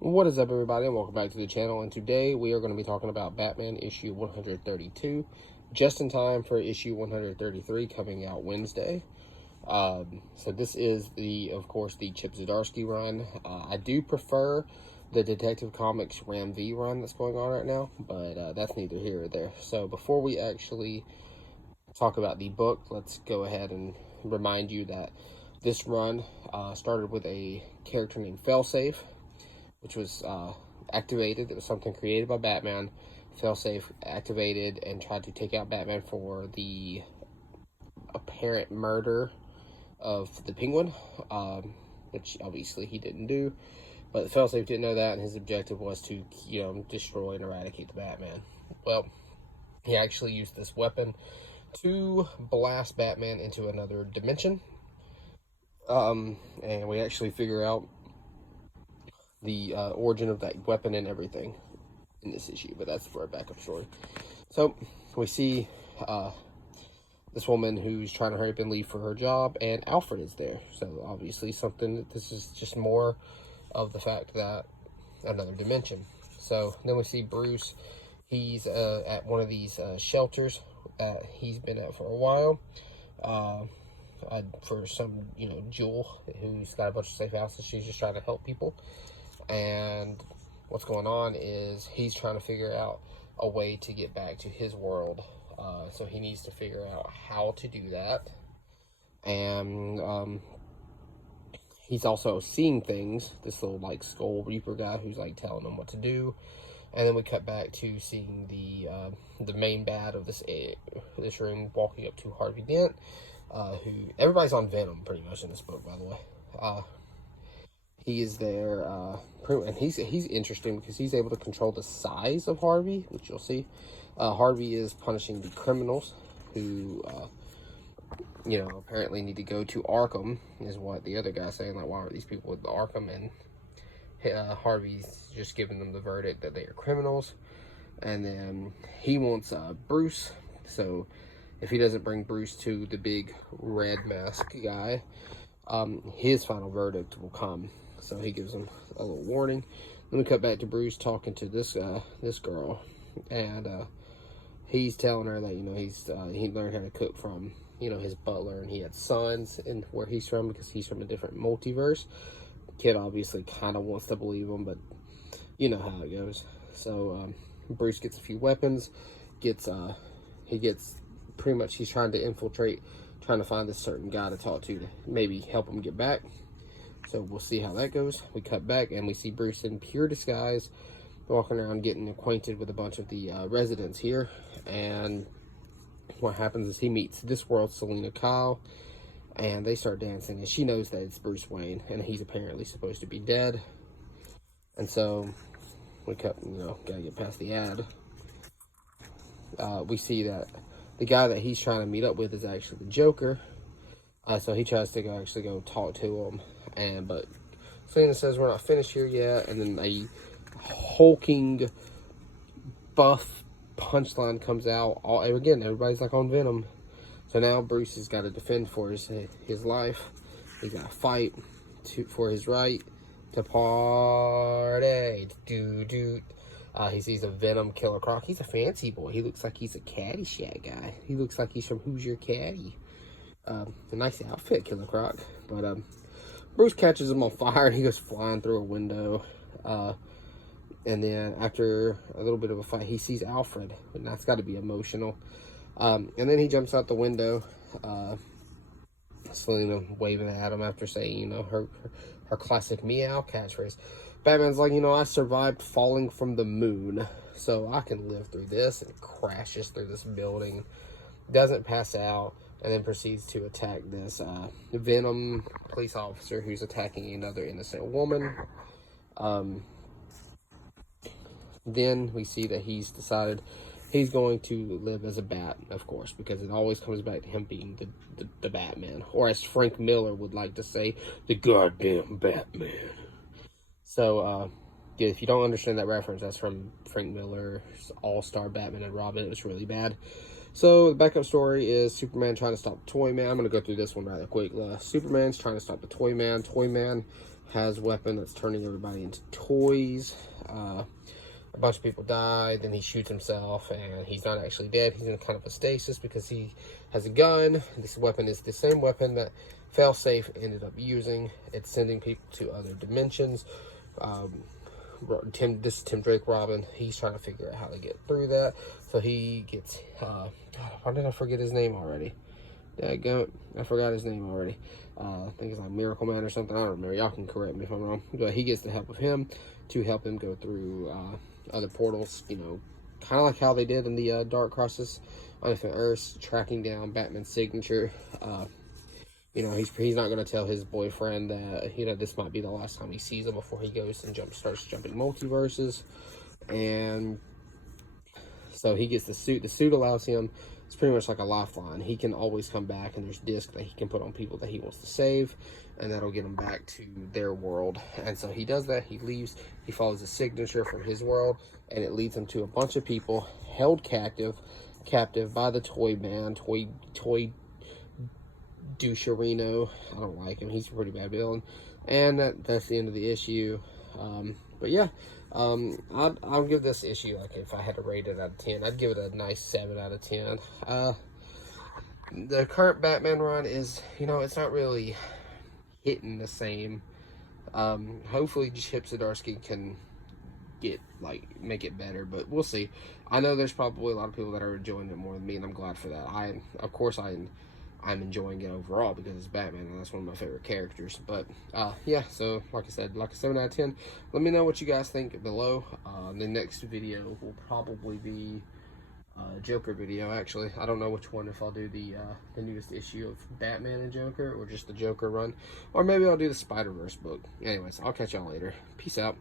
What is up, everybody, and welcome back to the channel. And today we are going to be talking about Batman issue 132, just in time for issue 133 coming out Wednesday. So this is of course, the Chip Zdarsky run. I do prefer the Detective Comics Ram V run that's going on right now, but that's neither here or there. So before we actually talk about the book, let's go ahead and remind you that this run started with a character named Failsafe, which was activated. It was something created by Batman. Failsafe activated and tried to take out Batman for the apparent murder of the Penguin, which obviously he didn't do. But Failsafe didn't know that, and his objective was to, destroy and eradicate the Batman. Well, he actually used this weapon to blast Batman into another dimension. And we actually figure out the origin of that weapon and everything in this issue, but that's for a backup story. So we see this woman who's trying to hurry up and leave for her job, and Alfred is there. So obviously this is just more of the fact that another dimension. So then we see Bruce. He's at one of these shelters he's been at for a while. For some, Jewel, who's got a bunch of safe houses. She's just trying to help people. And what's going on is he's trying to figure out a way to get back to his world. So he needs to figure out how to do that. And he's also seeing things. This little, Skull Reaper guy who's, telling him what to do. And then we cut back to seeing the main bad of this room walking up to Harvey Dent. Who everybody's on Venom pretty much in this book, by the way. He is there, and he's interesting because he's able to control the size of Harvey, which you'll see. Harvey is punishing the criminals who, apparently need to go to Arkham, is what the other guy's saying. Why aren't these people with Arkham? And Harvey's just giving them the verdict that they are criminals. And then he wants Bruce, so if he doesn't bring Bruce to the big red mask guy, his final verdict will come. So he gives him a little warning. Then we cut back to Bruce talking to this girl, and he's telling her that he learned how to cook from his butler, and he had sons in where he's from because he's from a different multiverse. Kid obviously kind of wants to believe him, but you know how it goes. So Bruce gets a few weapons. He gets pretty much, he's trying to infiltrate, trying to find this certain guy to talk to maybe help him get back. So we'll see how that goes. We cut back and we see Bruce in pure disguise walking around getting acquainted with a bunch of the residents here. And what happens is he meets this world's Selina Kyle, and they start dancing, and she knows that it's Bruce Wayne, and he's apparently supposed to be dead. And so we gotta get past the ad. We see that the guy that he's trying to meet up with is actually the Joker. So he tries to go talk to him, but Selina says we're not finished here yet. And then a hulking buff punchline comes out. Again, everybody's on Venom. So now Bruce has got to defend for his life. He's got to fight for his right to party. He sees a Venom Killer Croc. He's a fancy boy. He looks like he's a Caddyshack guy. He looks like he's from Who's Your Caddy. A nice outfit, Killer Croc. But Bruce catches him on fire, and he goes flying through a window. And then after a little bit of a fight, he sees Alfred, and that's got to be emotional. And then he jumps out the window. Selina waving at him after saying, her classic meow catchphrase. Batman's like, I survived falling from the moon, so I can live through this, and crashes through this building, doesn't pass out, and then proceeds to attack this Venom police officer who's attacking another innocent woman. Then we see that he's decided he's going to live as a bat, of course, because it always comes back to him being the Batman, or as Frank Miller would like to say, the goddamn Batman. So, if you don't understand that reference, that's from Frank Miller's All-Star Batman and Robin. It was really bad. So, the backup story is Superman trying to stop the Toyman. I'm going to go through this one rather quick. Superman's trying to stop the Toyman. Toyman has a weapon that's turning everybody into toys. A bunch of people die, then he shoots himself, and he's not actually dead. He's in kind of a stasis because he has a gun. This weapon is the same weapon that Failsafe ended up using. It's sending people to other dimensions. This is Tim Drake Robin. He's trying to figure out how to get through that. So he gets, God, why did I forget his name already? I forgot his name already. I think it's like Miracle Man or something. I don't remember. Y'all can correct me if I'm wrong. But he gets the help of him to help him go through other portals. You know, kind of like how they did in the Dark Crisis on Infinite Earths, tracking down Batman's signature. You know, he's not going to tell his boyfriend that, you know, this might be the last time he sees him before he goes and starts jumping multiverses. And so he gets the suit. The suit allows him, it's pretty much like a lifeline. He can always come back, and there's discs that he can put on people that he wants to save, and that'll get him back to their world. And so he does that. He leaves. He follows a signature from his world, and it leads him to a bunch of people held captive by the Toy Man, Toy Doucherino. I don't like him. He's a pretty bad villain. And that's the end of the issue. But yeah, I'll give this issue, like, if I had to rate it out of 10, I'd give it a nice 7 out of 10. The current Batman run is, you know, it's not really hitting the same. Hopefully Chip Zdarsky can make it better, but we'll see. I know there's probably a lot of people that are enjoying it more than me, and I'm glad for that. Of course, I'm enjoying it overall because it's Batman, and that's one of my favorite characters. But yeah, so like I said, like a 7 out of 10. Let me know what you guys think below. The next video will probably be a Joker video. Actually, I don't know which one, if I'll do the newest issue of Batman and Joker, or just the Joker run, or maybe I'll do the Spider-Verse book. Anyways, I'll catch y'all later. Peace out.